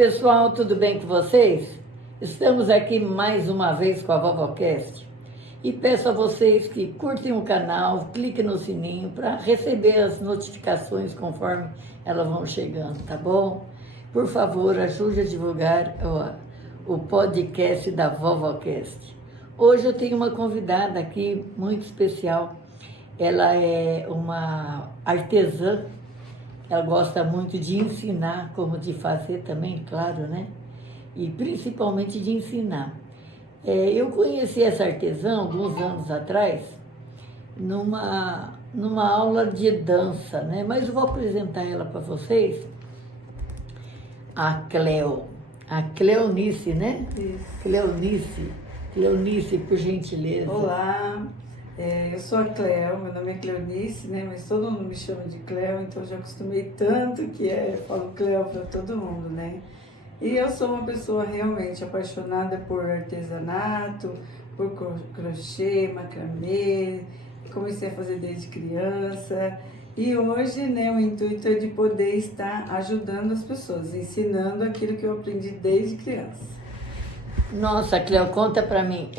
pessoal, tudo bem com vocês? Estamos aqui mais uma vez com a VovoCast e peço a vocês que curtem o canal, cliquem no sininho para receber as notificações conforme elas vão chegando, tá bom? Por favor, ajude a divulgar o podcast da VovoCast. Hoje eu tenho uma convidada aqui muito especial. Ela é uma artesã. Ela gosta muito de ensinar, como de fazer também, claro, né? E principalmente de ensinar. Eu conheci essa artesã alguns anos atrás, numa aula de dança, né? Mas eu vou apresentar ela para vocês. A Cleonice, né? Isso. Cleonice, por gentileza. Olá, eu sou a Cleo, meu nome é Cleonice, né? Mas todo mundo me chama de Cleo, então já acostumei tanto que falo Cleo para todo mundo, né? E eu sou uma pessoa realmente apaixonada por artesanato, por crochê, macramê, comecei a fazer desde criança. E hoje, né, o intuito é de poder estar ajudando as pessoas, ensinando aquilo que eu aprendi desde criança. Nossa, Cleo, conta para mim,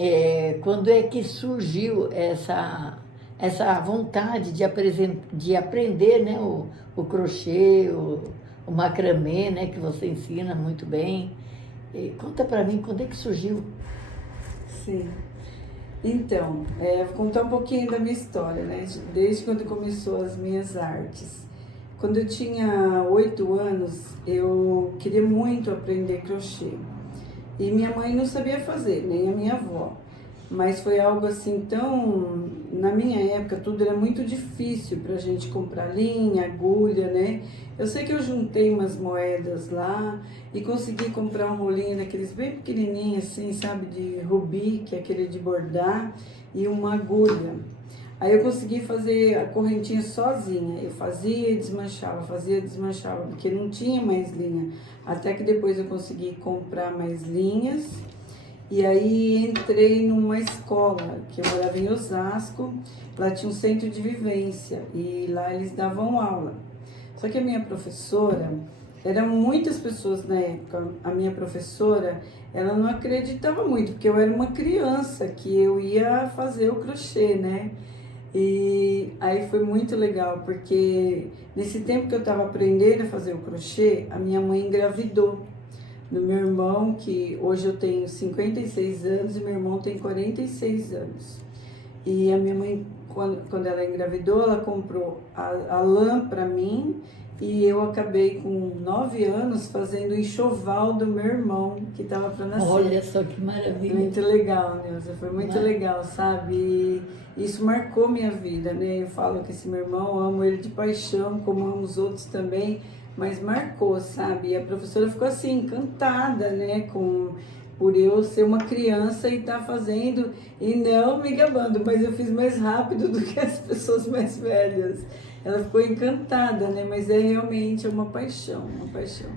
quando é que surgiu essa vontade de aprender, né, o crochê, o macramê, né, que você ensina muito bem. Conta para mim, quando é que surgiu? Sim. Então, vou contar um pouquinho da minha história, né? Desde quando começou as minhas artes. Quando eu tinha 8 anos, eu queria muito aprender crochê. E minha mãe não sabia fazer, nem a minha avó. Mas foi algo assim tão... Na minha época, tudo era muito difícil pra gente comprar linha, agulha, né? Eu sei que eu juntei umas moedas lá e consegui comprar um rolinho daqueles bem pequenininhos, assim, sabe? De rubi, que é aquele de bordar, e uma agulha. Aí eu consegui fazer a correntinha sozinha. Eu fazia e desmanchava, porque não tinha mais linha. Até que depois eu consegui comprar mais linhas. E aí entrei numa escola, que eu morava em Osasco. Lá tinha um centro de vivência e lá eles davam aula. Só que a minha professora, eram muitas pessoas na época, a minha professora, ela não acreditava muito, porque eu era uma criança que eu ia fazer o crochê, né? E aí foi muito legal, porque nesse tempo que eu estava aprendendo a fazer o crochê, a minha mãe engravidou do meu irmão, que hoje eu tenho 56 anos e meu irmão tem 46 anos. E a minha mãe, quando ela engravidou, ela comprou a lã para mim e eu acabei com 9 anos fazendo o enxoval do meu irmão, que estava para nascer. Olha só que maravilha. Muito legal, Neuza, foi muito legal, sabe? E isso marcou minha vida, né? Eu falo que esse meu irmão, eu amo ele de paixão, como amo os outros também, mas marcou, sabe? E a professora ficou assim, encantada, né? Por eu ser uma criança e estar fazendo, e não me gabando, mas eu fiz mais rápido do que as pessoas mais velhas. Ela ficou encantada, né? Mas realmente uma paixão, uma paixão.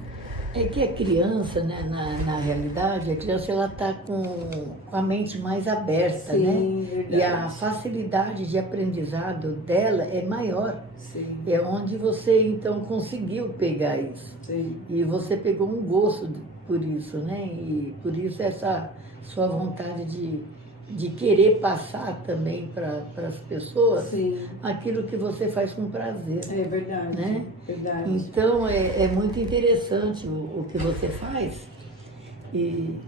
É que a criança, né, na realidade, a criança ela está com a mente mais aberta, Sim, né? verdade. E a facilidade de aprendizado dela é maior. Sim. É onde você, então, conseguiu pegar isso. Sim. E você pegou um gosto por isso, né? E por isso essa sua vontade de querer passar também para as pessoas. Sim. Aquilo que você faz com prazer. É verdade, né? Verdade. Então é muito interessante o que você faz e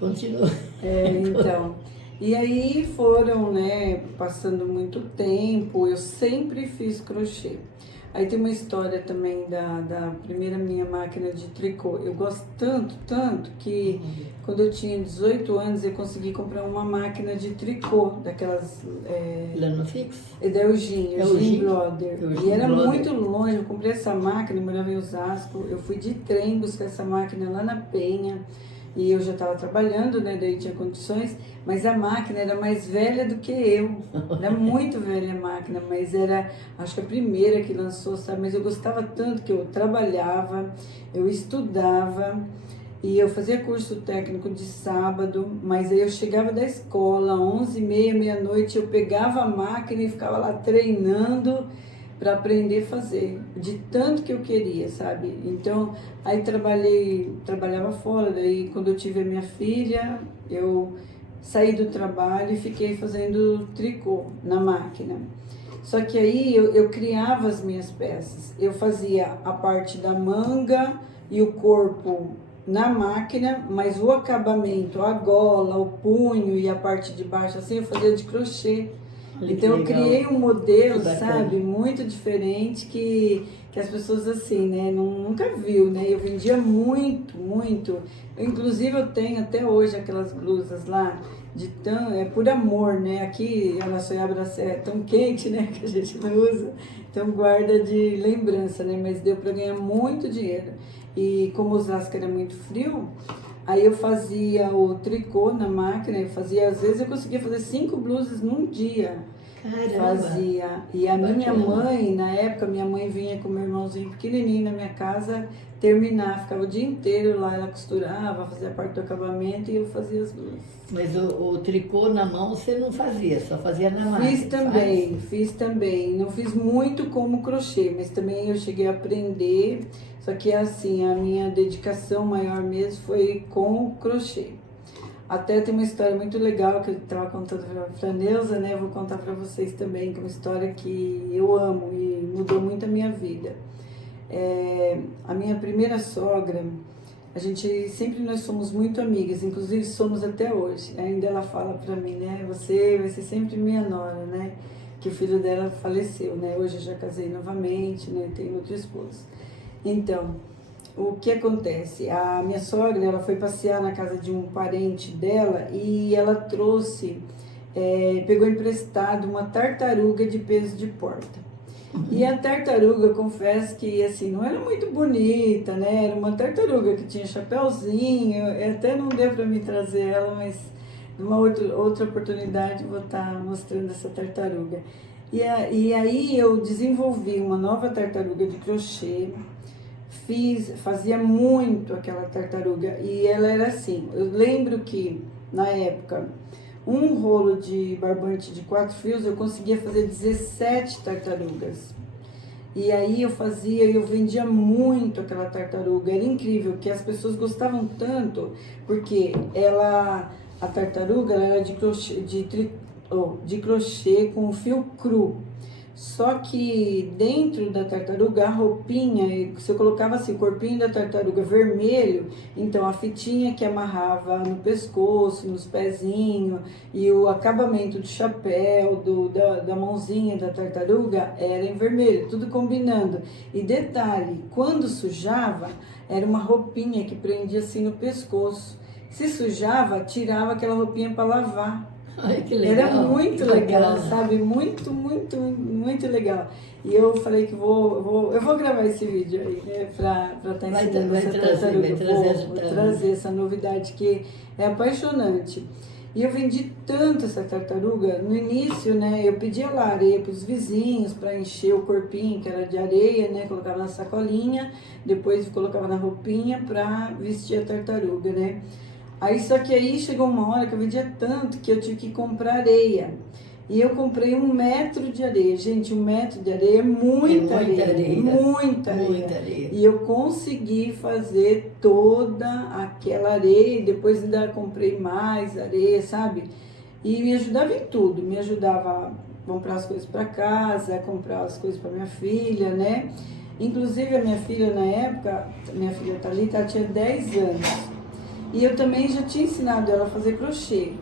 continua. Então, e aí foram, né, passando muito tempo, eu sempre fiz crochê. Aí tem uma história também da primeira minha máquina de tricô. Eu gosto tanto que quando eu tinha 18 anos eu consegui comprar uma máquina de tricô, daquelas... Lanofix? É da Eugene Brother. E era Brother. muito longe, eu comprei essa máquina, eu morava em Osasco, eu fui de trem buscar essa máquina lá na Penha. E eu já estava trabalhando, né? Daí tinha condições, mas a máquina era mais velha do que eu. Era muito velha a máquina, mas era, acho que a primeira que lançou, sabe? Mas eu gostava tanto que eu trabalhava, eu estudava e eu fazia curso técnico de sábado, mas aí eu chegava da escola, 11h30, meia-noite, eu pegava a máquina e ficava lá treinando para aprender a fazer, de tanto que eu queria, sabe? Então, aí trabalhava fora, daí quando eu tive a minha filha, eu saí do trabalho e fiquei fazendo tricô na máquina. Só que aí eu criava as minhas peças, eu fazia a parte da manga e o corpo na máquina, mas o acabamento, a gola, o punho e a parte de baixo, assim, eu fazia de crochê. Olha Então eu criei um modelo, Que sabe, muito diferente que as pessoas assim, né, nunca viu, né? Eu vendia muito, muito. Inclusive eu tenho até hoje aquelas blusas lá de tão, é por amor, né? Aqui a Soiaba da Serra é tão quente, né, que a gente não usa. Então guarda de lembrança, né? Mas deu para ganhar muito dinheiro. E como Osasco era muito frio, aí eu fazia o tricô na máquina, eu fazia, às vezes eu conseguia fazer 5 blusas num dia. Caramba! Fazia. E a minha mãe, na época, minha mãe vinha com meu irmãozinho pequenininho na minha casa terminar, ficava o dia inteiro lá, ela costurava, fazia a parte do acabamento e eu fazia as blusas. Mas o tricô na mão você não fazia, só fazia na máquina. Fiz também. Não fiz muito como crochê, mas também eu cheguei a aprender. Só que assim, a minha dedicação maior mesmo foi com o crochê. Até tem uma história muito legal que eu estava contando para a Neuza, né? Eu vou contar para vocês também, que é uma história que eu amo e mudou muito a minha vida. A minha primeira sogra, nós fomos muito amigas, inclusive somos até hoje. Ainda ela fala para mim, né? Você vai ser sempre minha nora, né? Que o filho dela faleceu, né? Hoje eu já casei novamente, né? Tenho outro esposo. Então, o que acontece? A minha sogra, ela foi passear na casa de um parente dela e ela trouxe, pegou emprestado uma tartaruga de peso de porta. E a tartaruga, confesso que assim, não era muito bonita, né? Era uma tartaruga que tinha chapéuzinho, até não deu para me trazer ela, mas numa outra oportunidade vou estar mostrando essa tartaruga. E aí eu desenvolvi uma nova tartaruga de crochê, fazia muito aquela tartaruga e ela era assim, eu lembro que na época um rolo de barbante de 4 fios eu conseguia fazer 17 tartarugas. E aí eu vendia muito aquela tartaruga, era incrível, que as pessoas gostavam tanto, porque a tartaruga ela era de crochê com fio cru. Só que dentro da tartaruga, a roupinha, se eu colocava assim, o corpinho da tartaruga vermelho, então a fitinha que amarrava no pescoço, nos pezinhos, e o acabamento do chapéu, da mãozinha da tartaruga, era em vermelho, tudo combinando. E detalhe, quando sujava, era uma roupinha que prendia assim no pescoço. Se sujava, tirava aquela roupinha para lavar. Ai, que legal. Era muito legal, sabe? Muito, muito, muito legal. E eu falei que eu vou gravar esse vídeo aí, né? Pra estar ensinando essa tartaruga. Vou trazer essa novidade que é apaixonante. E eu vendi tanto essa tartaruga, no início, né? Eu pedia lá areia para os vizinhos, para encher o corpinho, que era de areia, né? Colocava na sacolinha, depois colocava na roupinha para vestir a tartaruga, né? Só que aí chegou uma hora que eu vendia tanto que eu tive que comprar areia. E eu comprei 1 metro de areia. Gente, 1 metro de areia é muita areia. Muita areia. E eu consegui fazer toda aquela areia. E depois ainda comprei mais areia, sabe? E me ajudava em tudo. Me ajudava a comprar as coisas para casa, a comprar as coisas para minha filha, né? Inclusive a minha filha na época, minha filha Thalita, ela tinha 10 anos. E eu também já tinha ensinado ela a fazer crochê.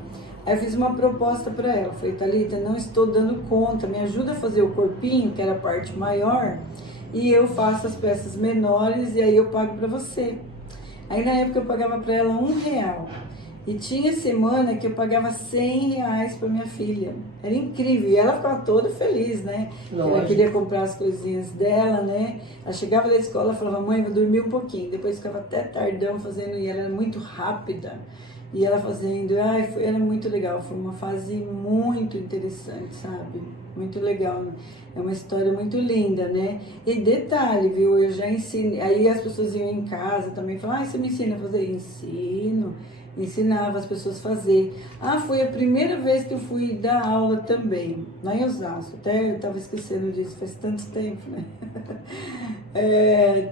Aí eu fiz uma proposta para ela. Falei, Thalita, não estou dando conta, me ajuda a fazer o corpinho, que era a parte maior, e eu faço as peças menores e aí eu pago para você. Aí na época eu pagava para ela R$1. E tinha semana que eu pagava R$100 para minha filha. Era incrível. E ela ficava toda feliz, né? Ela queria comprar as coisinhas dela, né? Ela chegava da escola e falava, mãe, vou dormir um pouquinho. Depois ficava até tardão fazendo, e ela era muito rápida. E ela fazendo, era muito legal. Foi uma fase muito interessante, sabe? Muito legal. É uma história muito linda, né? E detalhe, viu? Eu já ensinei. Aí as pessoas iam em casa também e falavam, você me ensina a fazer? Ensino. ensinava as pessoas a fazer. Ah, foi a primeira vez que eu fui dar aula também, lá em Osasco. Até eu estava esquecendo disso, faz tanto tempo, né?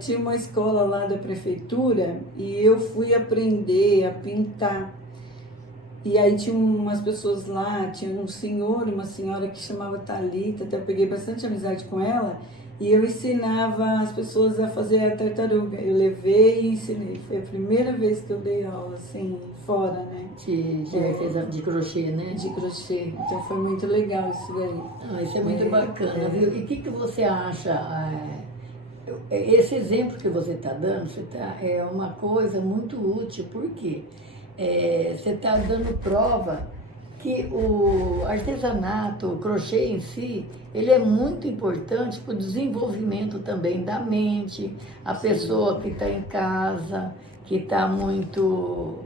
Tinha uma escola lá da prefeitura e eu fui aprender a pintar. E aí tinha umas pessoas lá, tinha um senhor e uma senhora que chamava Thalita, até eu peguei bastante amizade com ela, e eu ensinava as pessoas a fazer a tartaruga. Eu levei e ensinei. Foi a primeira vez que eu dei aula, assim, fora, né? De crochê, né? De crochê. Então foi muito legal isso daí. Ah, isso é muito bacana, viu? E o que você acha? Esse exemplo que você está dando, é uma coisa muito útil, porque você está dando prova que o artesanato, o crochê em si, ele é muito importante para o desenvolvimento também da mente, a pessoa que está em casa, que está muito,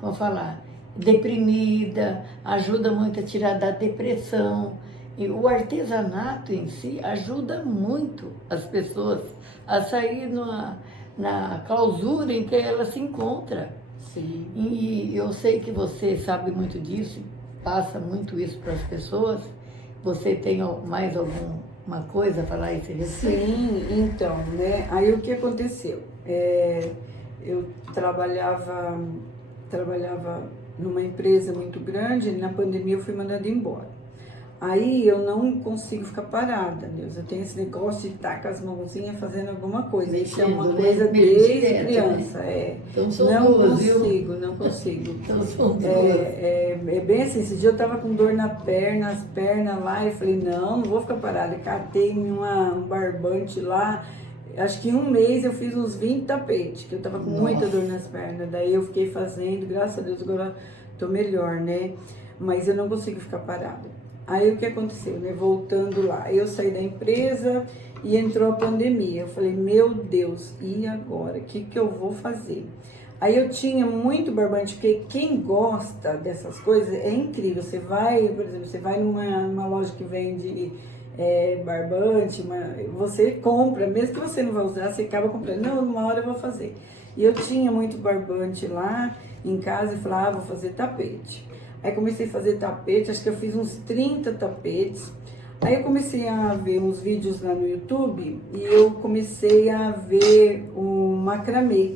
como falar, deprimida, ajuda muito a tirar da depressão. E o artesanato em si ajuda muito as pessoas a sair na clausura em que ela se encontra. Sim. E eu sei que você sabe muito disso, passa muito isso para as pessoas. Você tem mais alguma coisa a falar a esse respeito? Sim, então, né? Aí o que aconteceu? Eu trabalhava numa empresa muito grande, na pandemia eu fui mandada embora. Aí eu não consigo ficar parada, Deus. Eu tenho esse negócio de estar com as mãozinhas fazendo alguma coisa. Isso é uma coisa desde criança. Então são não duas, consigo, viu? não consigo. Então são duas. É bem assim, esse dia eu tava com dor na perna, as pernas lá, e falei, não vou ficar parada. Catei um barbante lá. Acho que em um mês eu fiz uns 20 tapetes, que eu tava com muita dor nas pernas. Daí eu fiquei fazendo, graças a Deus agora tô melhor, né? Mas eu não consigo ficar parada. Aí o que aconteceu, né? Voltando lá, eu saí da empresa e entrou a pandemia. Eu falei, meu Deus, e agora? O que eu vou fazer? Aí eu tinha muito barbante, porque quem gosta dessas coisas é incrível. Você vai, por exemplo, você vai numa loja que vende barbante, você compra, mesmo que você não vai usar, você acaba comprando. Não, uma hora eu vou fazer. E eu tinha muito barbante lá em casa e falava, vou fazer tapete. Aí comecei a fazer tapete, acho que eu fiz uns 30 tapetes. Aí eu comecei a ver uns vídeos lá no YouTube e eu comecei a ver o macramê.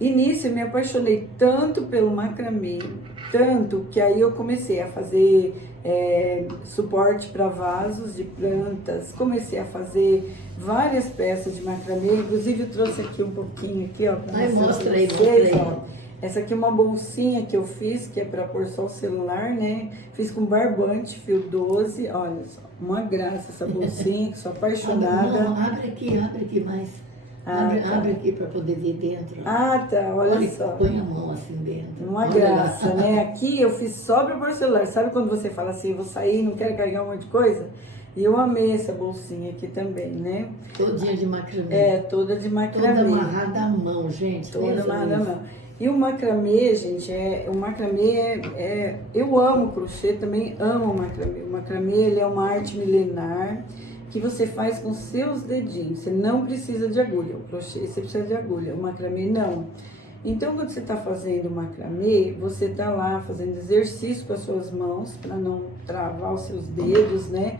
E nisso eu me apaixonei tanto pelo macramê, tanto que aí eu comecei a fazer suporte para vasos de plantas, comecei a fazer várias peças de macramê, inclusive eu trouxe aqui um pouquinho aqui, ó, para mostrar aí, vocês, ó. Essa aqui é uma bolsinha que eu fiz, que é para pôr só o celular, né? Fiz com barbante, fio 12, olha só, uma graça essa bolsinha, que sou apaixonada. Não, abre aqui mais. Abre aqui para poder ver dentro. Ah, tá, olha só. Põe a mão assim dentro. Uma graça, né? Aqui eu fiz só para pôr celular. Sabe quando você fala assim, eu vou sair, não quero carregar um monte de coisa? E eu amei essa bolsinha aqui também, né? Todinha de macramê. Toda de macramê. Toda amarrada à mão, gente. Toda amarrada à mão. E o macramê, gente, eu amo crochê, também amo o macramê. O macramê, ele é uma arte milenar que você faz com seus dedinhos. Você não precisa de agulha. O crochê, você precisa de agulha. O macramê, não. Então, quando você está fazendo o macramê, você está lá fazendo exercício com as suas mãos, para não travar os seus dedos, né?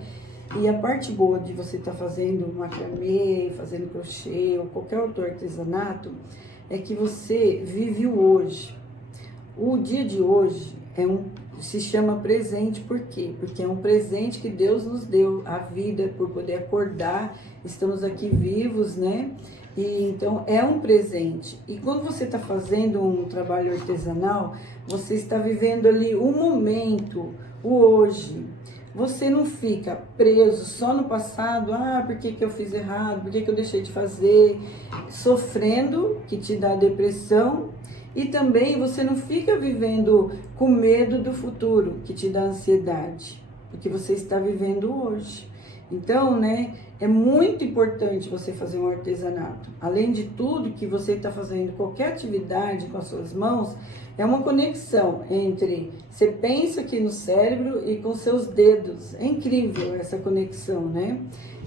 E a parte boa de você estar fazendo macramê, fazendo crochê ou qualquer outro artesanato, é que você vive o hoje. O dia de hoje se chama presente, por quê? Porque é um presente que Deus nos deu, a vida, por poder acordar, estamos aqui vivos, né? E então é um presente. E quando você está fazendo um trabalho artesanal, você está vivendo ali o momento, o hoje. Você não fica preso só no passado, por que eu fiz errado, por que eu deixei de fazer, sofrendo, que te dá depressão, e também você não fica vivendo com medo do futuro, que te dá ansiedade, porque você está vivendo hoje. Então, né, é muito importante você fazer um artesanato. Além de tudo que você está fazendo, qualquer atividade com as suas mãos, é uma conexão entre você pensa aqui no cérebro e com seus dedos. É incrível essa conexão, né?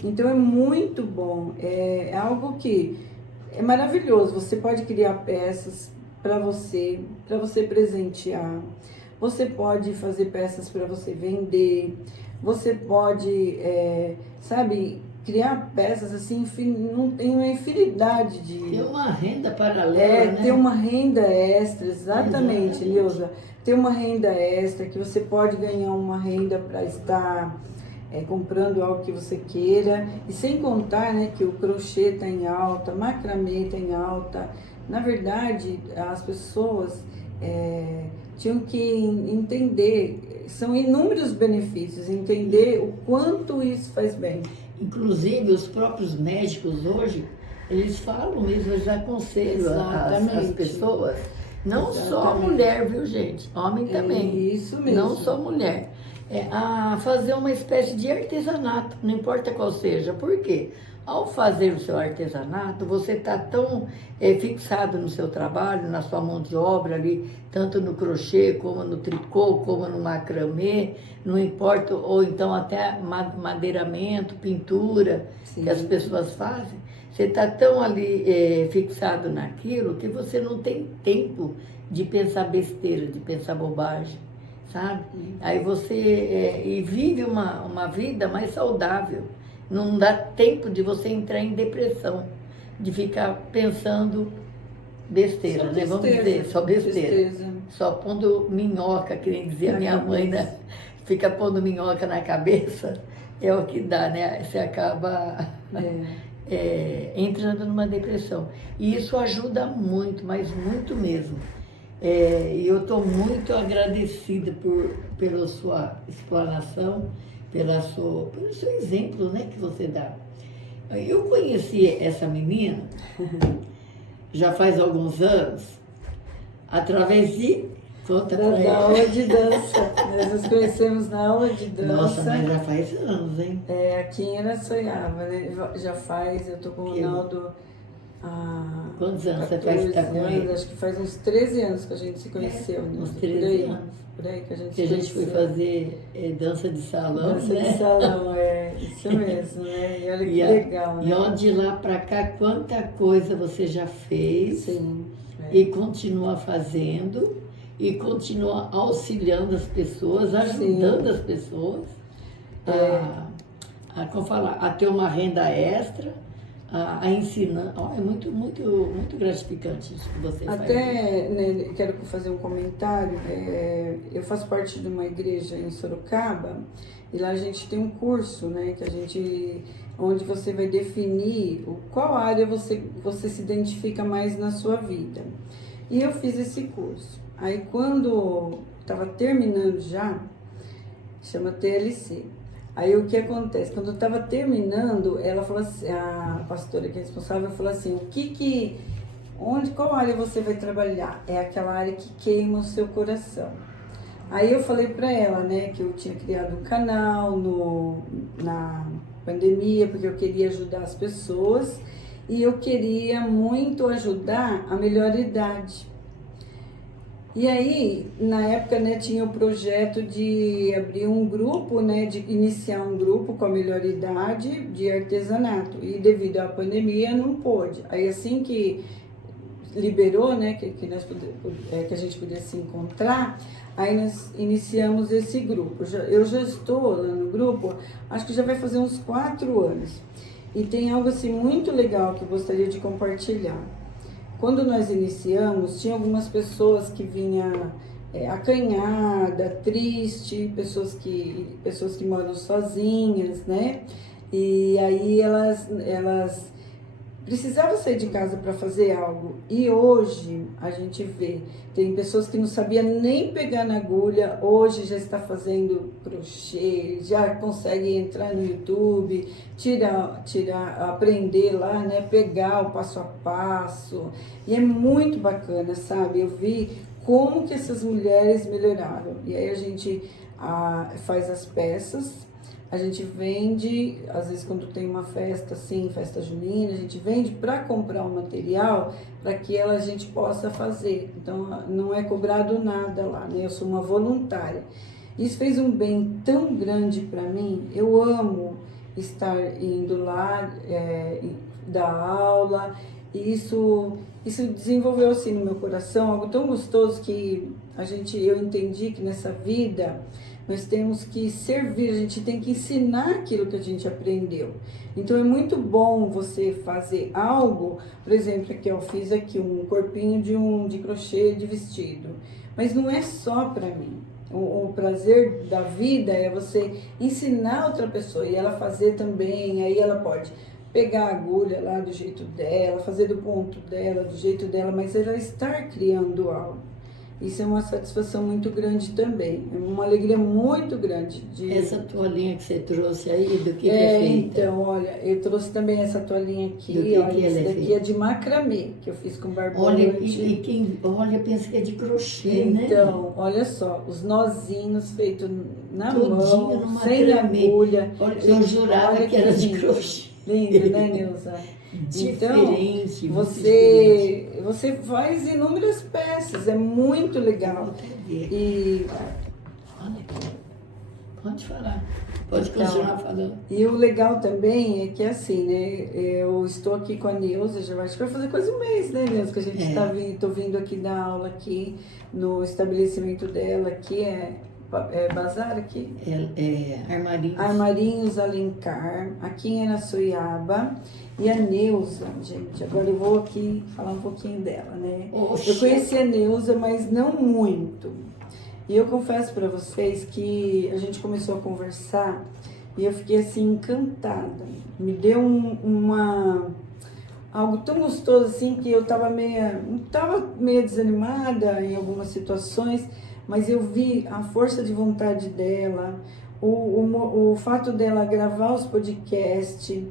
Então é muito bom, é algo que é maravilhoso. Você pode criar peças para você presentear. Você pode fazer peças para você vender. Você pode, sabe, criar peças assim, não tem uma infinidade de... Ter uma renda paralela, né? Ter uma renda extra, exatamente, Exatamente. Neuza. Ter uma renda extra, que você pode ganhar uma renda para estar comprando algo que você queira. E sem contar, né, que o crochê está em alta, macramê está em alta. Na verdade, as pessoas tinham que entender, são inúmeros benefícios, entender o quanto isso faz bem. Inclusive, os próprios médicos hoje, eles falam mesmo, eles aconselham as pessoas, não só a mulher, viu, gente? Homem também. Isso mesmo. Não só mulher. A fazer uma espécie de artesanato, não importa qual seja. Por quê? Ao fazer o seu artesanato, você está tão fixado no seu trabalho, na sua mão de obra ali, tanto no crochê, como no tricô, como no macramê, não importa, ou então até madeiramento, pintura, sim, que as pessoas fazem. Você está tão ali fixado naquilo que você não tem tempo de pensar besteira, de pensar bobagem, sabe? Aí você vive uma vida mais saudável. Não dá tempo de você entrar em depressão, de ficar pensando besteira, né? Vamos dizer, só besteira. Só pondo minhoca, que nem dizia minha mãe, né? Fica pondo minhoca na cabeça, é o que dá, né? Você acaba entrando numa depressão. E isso ajuda muito, mas muito mesmo. E eu estou muito agradecida pela sua explanação, pelo seu exemplo, né, que você dá. Eu conheci essa menina já faz alguns anos, através de... Da aula de dança. Nós nos conhecemos na aula de dança. Nossa, mas já faz anos, hein? Aqui em Araçoiaba, né? Já faz, eu tô com o Ronaldo há... Quantos anos você faz que tá com ele? Acho que faz uns 13 anos que a gente se conheceu. Né? Uns 13 anos. Por aí que a gente que a gente foi fazer dança de salão, dança né? De salão, isso mesmo, né? E olha que legal, né? E onde lá pra cá, quanta coisa você já fez. Sim. E continua fazendo, e continua auxiliando as pessoas, ajudando Sim. as pessoas a ter uma renda extra, a ensinar. É muito, muito, muito gratificante isso que você faz. Até, né, quero fazer um comentário. Eu faço parte de uma igreja em Sorocaba, e lá a gente tem um curso, né, onde você vai definir qual área você se identifica mais na sua vida. E eu fiz esse curso. Aí quando estava terminando já, chama TLC. Aí o que acontece? Quando eu estava terminando, ela falou assim, a pastora que é responsável falou assim, qual área você vai trabalhar? É aquela área que queima o seu coração. Aí eu falei para ela, né, que eu tinha criado um canal na pandemia, porque eu queria ajudar as pessoas e eu queria muito ajudar a melhor idade. E aí, na época, né, tinha o projeto de abrir um grupo, né, de iniciar um grupo com a melhor idade de artesanato. E devido à pandemia, não pôde. Aí, assim que liberou, né, que a gente pudesse se encontrar, aí nós iniciamos esse grupo. Eu já estou lá no grupo, acho que já vai fazer uns 4 anos. E tem algo assim muito legal que eu gostaria de compartilhar. Quando nós iniciamos, tinha algumas pessoas que vinham acanhada, triste, pessoas que moram sozinhas, né? E aí elas precisavam sair de casa para fazer algo. E hoje a gente vê, tem pessoas que não sabiam nem pegar na agulha, hoje já está fazendo crochê, já consegue entrar no YouTube, aprender lá, né, pegar o passo a passo. E é muito bacana, sabe? Eu vi como que essas mulheres melhoraram. E aí a gente faz as peças. A gente vende, às vezes quando tem uma festa assim, festa junina, a gente vende para comprar o material para que a gente possa fazer. Então não é cobrado nada lá, né? Eu sou uma voluntária. Isso fez um bem tão grande para mim. Eu amo estar indo lá, dar aula E isso desenvolveu assim no meu coração algo tão gostoso que eu entendi que nessa vida nós temos que servir, a gente tem que ensinar aquilo que a gente aprendeu. Então é muito bom você fazer algo, por exemplo, aqui eu fiz aqui um corpinho de crochê de vestido, mas não é só para mim. O prazer da vida é você ensinar outra pessoa e ela fazer também, aí ela pode pegar a agulha lá do jeito dela, fazer do ponto dela, do jeito dela, mas ela estar criando algo. Isso é uma satisfação muito grande também, é uma alegria muito grande. Essa toalhinha que você trouxe aí, do que é feita? Então, olha, eu trouxe também essa toalhinha aqui, olha, essa daqui é de macramê, que eu fiz com barbante. Olha, quem olha pensa que é de crochê, né? Então, olha só, os nozinhos feitos na Tudinho mão, sem agulha. Olha, eu jurava que era de crochê. Lindo, né, Neuza? Diferente, então, você faz inúmeras peças, é muito legal. E olha aqui. Pode falar, pode continuar falando. E o legal também é que assim, né? Eu estou aqui com a Neuza, acho que vai fazer quase um mês, né, Neuza, que a gente tô vindo aqui dar aula aqui no estabelecimento dela, aqui é bazar aqui? Armarinhos. Armarinhos Alencar, aqui em Araçoiaba. E a Neuza, gente, agora eu vou aqui falar um pouquinho dela, né? Oxe. Eu conheci a Neuza, mas não muito. E eu confesso para vocês que a gente começou a conversar e eu fiquei assim encantada. Me deu algo tão gostoso assim que eu tava meio desanimada em algumas situações, mas eu vi a força de vontade dela, o fato dela gravar os podcasts,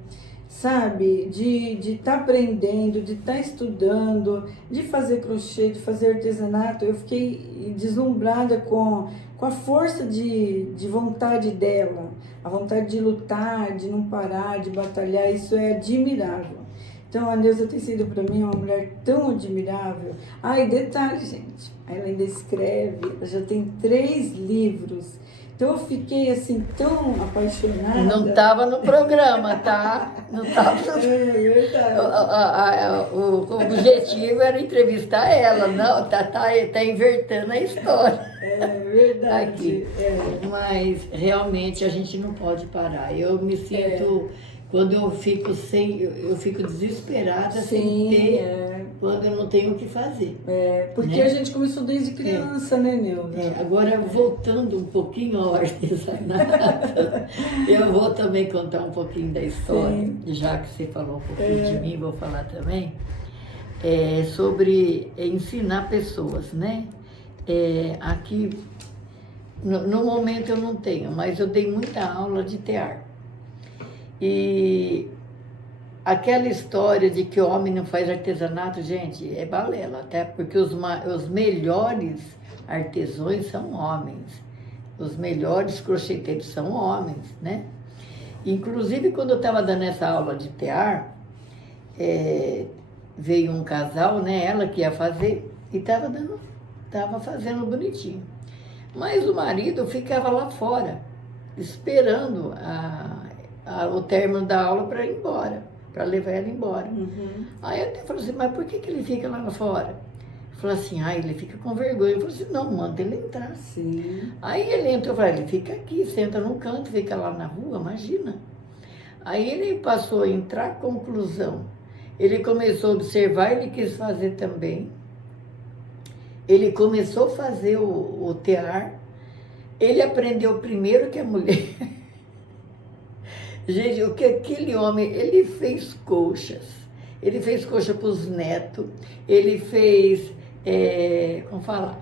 sabe, de estar aprendendo, de estar estudando, de fazer crochê, de fazer artesanato. Eu fiquei deslumbrada com a força de vontade dela, a vontade de lutar, de não parar, de batalhar. Isso é admirável. Então, a Neuza tem sido para mim uma mulher tão admirável. E detalhe, gente, ela ainda escreve, ela já tem 3 livros. Então, eu fiquei assim, tão apaixonada. Não estava no programa, tá? Não estava no... É verdade. O objetivo era entrevistar ela, não, tá invertendo a história. É verdade. Aqui. Mas, realmente, a gente não pode parar. Eu me sinto... Quando eu fico desesperada sem ter, quando eu não tenho o que fazer. Porque a gente começou desde criança, né, Neuza? Agora, voltando um pouquinho ao artesanato, eu vou também contar um pouquinho da história, já que você falou um pouquinho de mim, vou falar também, sobre ensinar pessoas, né? Aqui, no momento eu não tenho, mas eu dei muita aula de tear. E aquela história de que o homem não faz artesanato, gente, é balela, até porque os melhores artesãos são homens, os melhores crocheteiros são homens, né? Inclusive, quando eu estava dando essa aula de tear, veio um casal, né, ela que ia fazer, e estava fazendo bonitinho. Mas o marido ficava lá fora, esperando o término da aula para ir embora, para levar ela embora. Aí eu até falei assim, mas por que ele fica lá fora? Ele falou assim, ele fica com vergonha. Eu falei assim, não, manda ele entrar. Sim. Aí ele entrou, eu falei, ele fica aqui, senta num canto, fica lá na rua, imagina. Aí ele passou a entrar, conclusão. Ele começou a observar, ele quis fazer também. Ele começou a fazer o tear. Ele aprendeu primeiro que a mulher... Gente, o que aquele homem, ele fez coxas. Ele fez coxa para os netos. Ele fez, como fala,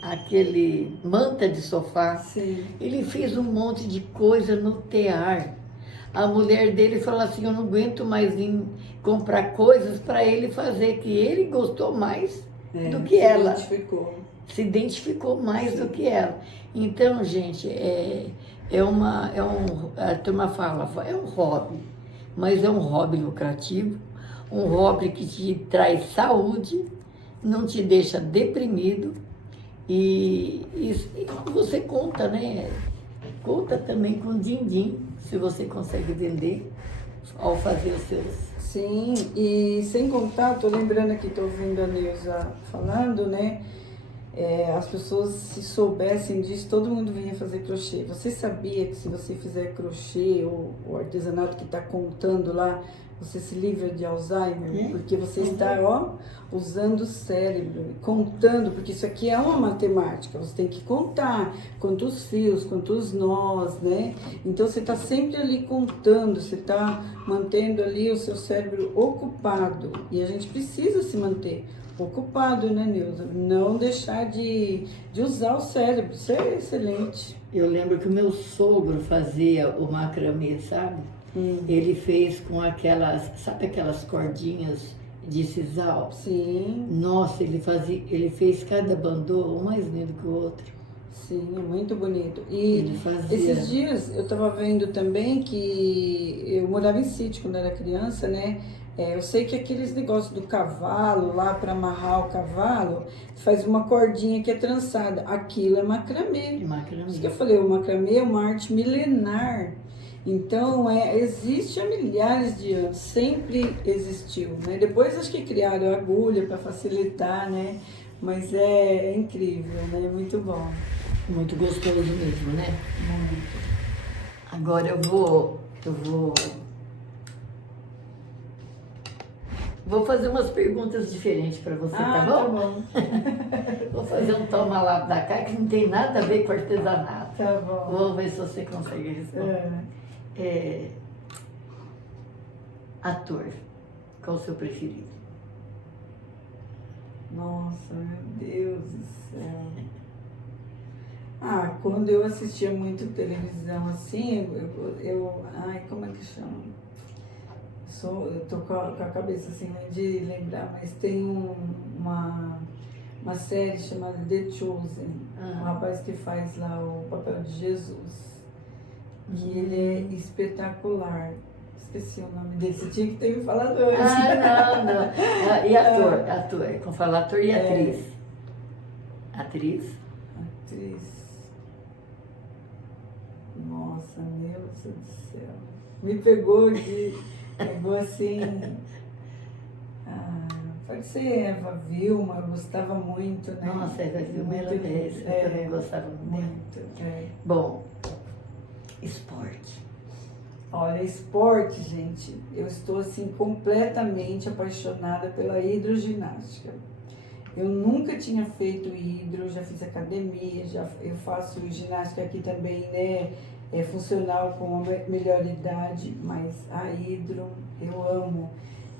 aquele manta de sofá. Sim. Ele fez um monte de coisa no tear. A mulher dele falou assim, eu não aguento mais vir comprar coisas para ele fazer, que ele gostou mais do que ela. Se identificou mais do que ela. Então, gente, a turma fala, é um hobby, mas é um hobby lucrativo, um hobby que te traz saúde, não te deixa deprimido e você conta, né? Conta também com din-din, se você consegue vender ao fazer os seus Sim, e sem contar, tô lembrando aqui, tô ouvindo a Neuza falando, né? As pessoas, se soubessem disso, todo mundo vinha fazer crochê. Você sabia que se você fizer crochê ou o artesanato que está contando lá, você se livra de Alzheimer? Porque você está, ó, usando o cérebro, contando, porque isso aqui é uma matemática, você tem que contar quantos fios, quantos nós, né? Então você está sempre ali contando, você está mantendo ali o seu cérebro ocupado. E a gente precisa se manter ocupado, né, Neuza? Não deixar de usar o cérebro, isso é excelente. Eu lembro que o meu sogro fazia o macramê, sabe? Ele fez com aquelas, sabe aquelas cordinhas de sisal? Sim. Nossa, ele fez cada bandô, um mais lindo que o outro. Sim, é muito bonito. E Ele fazia. esses dias eu estava vendo também que eu morava em sítio quando era criança, né? Eu sei que aqueles negócios do cavalo, lá para amarrar o cavalo, faz uma cordinha que é trançada. Aquilo é macramê. Macramê. Isso que eu falei, o macramê é uma arte milenar. Então, existe há milhares de anos, sempre existiu, né? Depois acho que criaram a agulha para facilitar, né? Mas é incrível, né? Muito bom. Muito gostoso mesmo, né? Muito. Agora vou fazer umas perguntas diferentes para você, tá bom? Tá bom. Vou fazer um toma lá da cá que não tem nada a ver com artesanato. Tá bom. Vamos ver se você consegue responder. Ator, qual o seu preferido? Nossa, meu Deus do céu. Quando eu assistia muito televisão assim, ai, como é que chama? Eu tô com a cabeça assim de lembrar, mas tem uma série chamada The Chosen, um rapaz que faz lá o papel de Jesus, que ele é espetacular. Esqueci o nome dele, você tinha que ter me falado antes. Não. E ator, como fala ator e atriz. Atriz? Nossa, meu Deus do céu. Me pegou assim. Pode ser Eva Vilma, eu gostava muito, né? Nossa, Eva Vilma era 10, eu também gostava muito. Bom, esporte. Olha, esporte, gente, eu estou assim completamente apaixonada pela hidroginástica. Eu nunca tinha feito hidro, já fiz academia, eu faço ginástica aqui também, né? É funcional com a melhor idade, mas a hidro eu amo.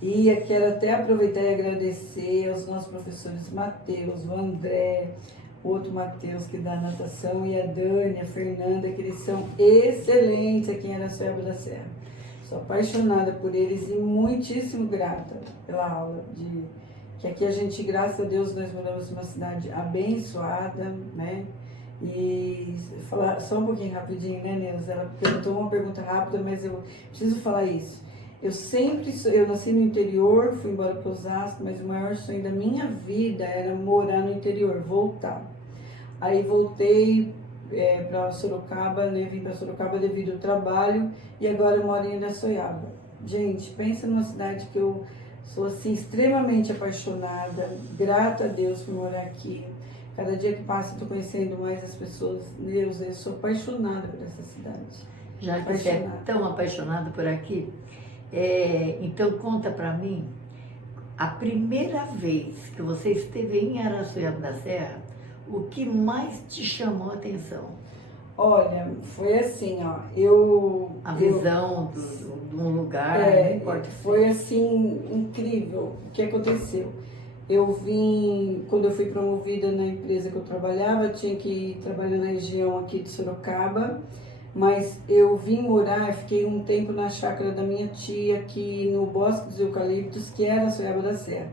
E eu quero até aproveitar e agradecer aos nossos professores Matheus, o André, o outro Matheus que dá natação, e a Dani, a Fernanda, que eles são excelentes aqui em Araçoiaba da Serra. Sou apaixonada por eles e muitíssimo grata pela aula que aqui a gente, graças a Deus, nós moramos numa cidade abençoada, né? E falar só um pouquinho rapidinho, né, Neuza? Ela perguntou uma pergunta rápida, mas eu preciso falar isso. Eu nasci no interior, fui embora para Osasco, mas o maior sonho da minha vida era morar no interior, voltar. Aí voltei para Sorocaba, né? Vim para Sorocaba devido ao trabalho e agora eu moro em Araçoiaba. Gente, pensa numa cidade que eu sou assim extremamente apaixonada, grata a Deus por morar aqui. Cada dia que passa, estou conhecendo mais as pessoas. Deus, eu sou apaixonada por essa cidade. Já que você é tão apaixonado por aqui, então conta para mim, a primeira vez que você esteve em Araçoiaba da Serra, o que mais te chamou a atenção? Olha, foi assim, ó, a visão de um lugar, não importa. Foi assim, incrível o que aconteceu. Quando eu fui promovida na empresa que eu trabalhava, eu tinha que trabalhar na região aqui de Sorocaba, mas eu vim morar, fiquei um tempo na chácara da minha tia, aqui no Bosque dos Eucaliptos, que era Araçoiaba da Serra.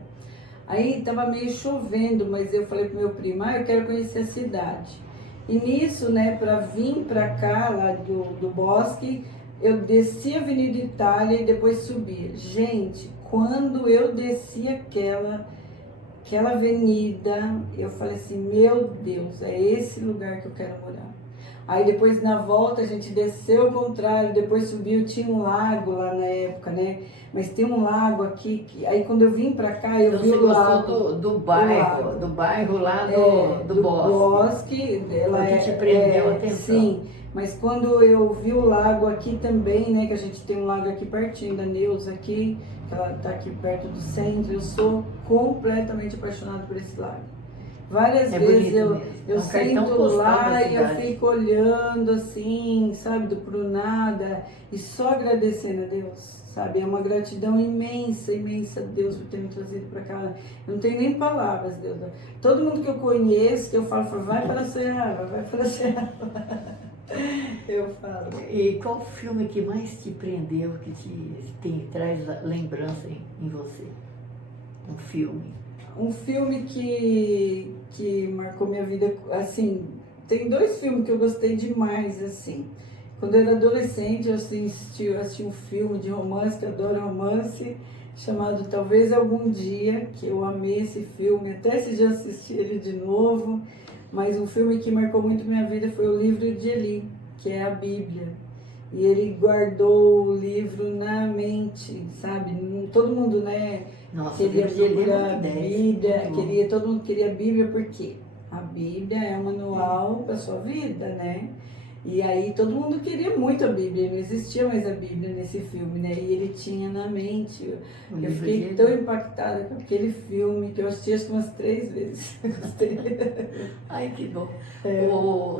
Aí estava meio chovendo, mas eu falei pro meu primo, eu quero conhecer a cidade. E nisso, né, para vir para cá, lá do Bosque, eu desci a Avenida Itália e depois subia. Gente, quando eu desci aquela avenida, eu falei assim, meu Deus, é esse lugar que eu quero morar. Aí depois na volta a gente desceu ao contrário, depois subiu, tinha um lago lá na época, né? Mas tem um lago aqui, aí quando eu vim pra cá, eu Então vi você o lago. gostou do lago. bairro lá do Do Bosque. bosque, Foi o que te prendeu a atenção. sim, mas quando eu vi o lago aqui também, né, que a gente tem um lago aqui pertinho da Neuza aqui, que ela tá aqui perto do centro, eu sou completamente apaixonada por esse lago. Várias vezes eu sento lá e eu fico olhando assim, sabe, pro nada e só agradecendo a Deus, sabe? É uma gratidão imensa, imensa a Deus por ter me trazido para cá. Eu não tenho nem palavras, Deus. Todo mundo que eu conheço, que eu falo, vai para a Serra, vai para a Serra. Eu falo. E qual filme que mais te prendeu, que traz lembrança em você? Um filme. Um filme que marcou minha vida, assim, tem 2 filmes que eu gostei demais, assim. Quando eu era adolescente, eu assisti um filme de romance, que eu adoro romance, chamado Talvez Algum Dia, que eu amei esse filme, até se já assisti ele de novo, mas um filme que marcou muito minha vida foi o livro de Eli, que é a Bíblia. E ele guardou o livro na mente, sabe? Todo mundo, né, Nossa, queria procurar a Bíblia, todo mundo queria a Bíblia, porque a Bíblia é um manual para sua vida, né? E aí todo mundo queria muito a Bíblia, não existia mais a Bíblia nesse filme, né? E ele tinha na mente. Eu fiquei tão impactada com aquele filme que eu assisti acho que umas 3 vezes. Gostei. Ai, que bom.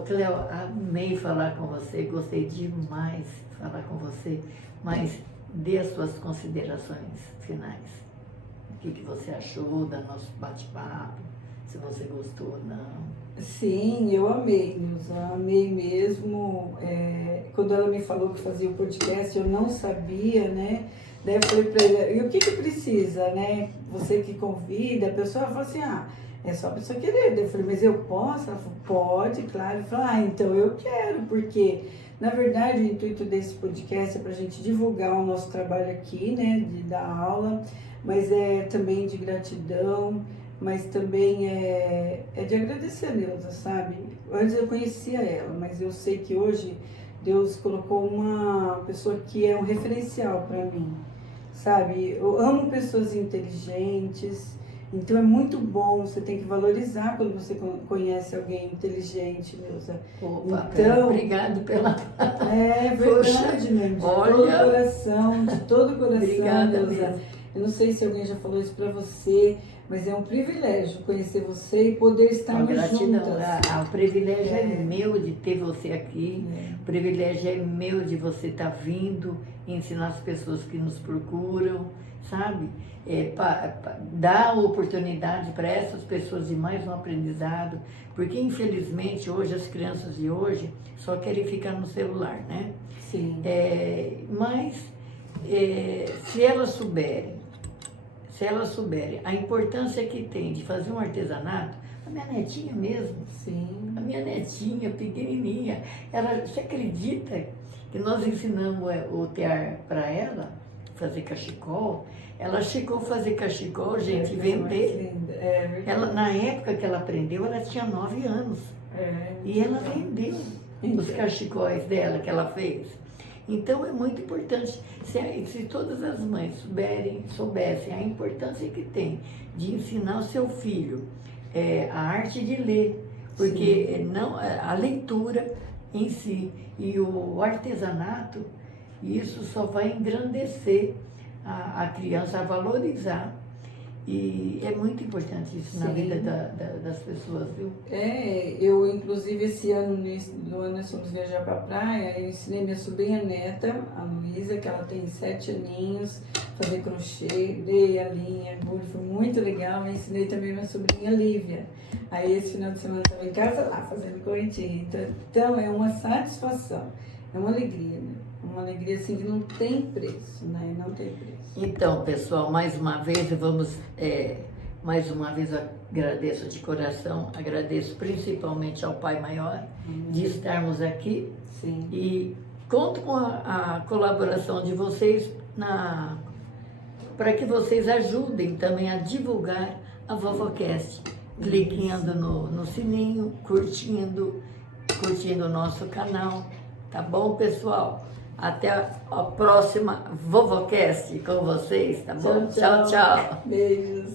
Cleo, amei falar com você, gostei demais de falar com você, mas dê as suas considerações finais. O que você achou do nosso bate-papo, se você gostou ou não. Sim, eu amei, Nilza, amei mesmo. Quando ela me falou que fazia o podcast, eu não sabia, né? Daí eu falei para ela, e o que precisa, né? Você que convida, a pessoa falou assim, é só a pessoa querer. Daí eu falei, mas eu posso? Ela falou, pode, claro. Eu falei, então eu quero, porque, na verdade, o intuito desse podcast é para a gente divulgar o nosso trabalho aqui, né? De dar aula, mas é também de gratidão, mas também é de agradecer a Deus, sabe? Antes eu conhecia ela, mas eu sei que hoje Deus colocou uma pessoa que é um referencial para mim, sabe? Eu amo pessoas inteligentes, então é muito bom, você tem que valorizar quando você conhece alguém inteligente, Neuza. Opa, então, obrigado pela... É verdade mesmo, de todo o coração, Obrigada, Neuza. mesmo. Eu não sei se alguém já falou isso para você, mas é um privilégio conhecer você e poder estarmos juntas. O privilégio é meu de ter você aqui, o privilégio é meu de você estar vindo ensinar as pessoas que nos procuram, sabe? Dar oportunidade para essas pessoas de mais um aprendizado, porque infelizmente hoje as crianças de hoje só querem ficar no celular, né? Sim. Se elas souberem a importância que tem de fazer um artesanato, a minha netinha mesmo, sim, a minha netinha pequenininha, você acredita que nós ensinamos o tear para ela, fazer cachecol? Ela chegou a fazer cachecol, gente, vender. Na época que ela aprendeu, ela tinha 9 anos. E ela vendeu os cachecóis dela que ela fez. Então é muito importante, se todas as mães soubessem a importância que tem de ensinar o seu filho a arte de ler, porque a leitura em si e o artesanato, isso só vai engrandecer a criança, a valorizar. E é muito importante isso na vida das pessoas, viu? Eu inclusive esse ano, no ano nós fomos viajar para a praia, eu ensinei minha sobrinha neta, a Luísa, que ela tem 7 aninhos, fazer crochê, dei a linha, foi muito legal, e ensinei também minha sobrinha Lívia. Aí esse final de semana eu estava em casa lá, fazendo correntinha. Então é uma satisfação, é uma alegria, né? Uma alegria assim que não tem preço, né? Não tem preço. Então, pessoal, mais uma vez eu agradeço de coração, agradeço principalmente ao Pai Maior de estarmos aqui. Sim. E conto com a colaboração de vocês para que vocês ajudem também a divulgar a VovoCast, clicando no sininho, curtindo curtindo o nosso canal. Tá bom, pessoal? Até a próxima Vovocast com vocês, tá bom? Tchau, tchau. Beijos.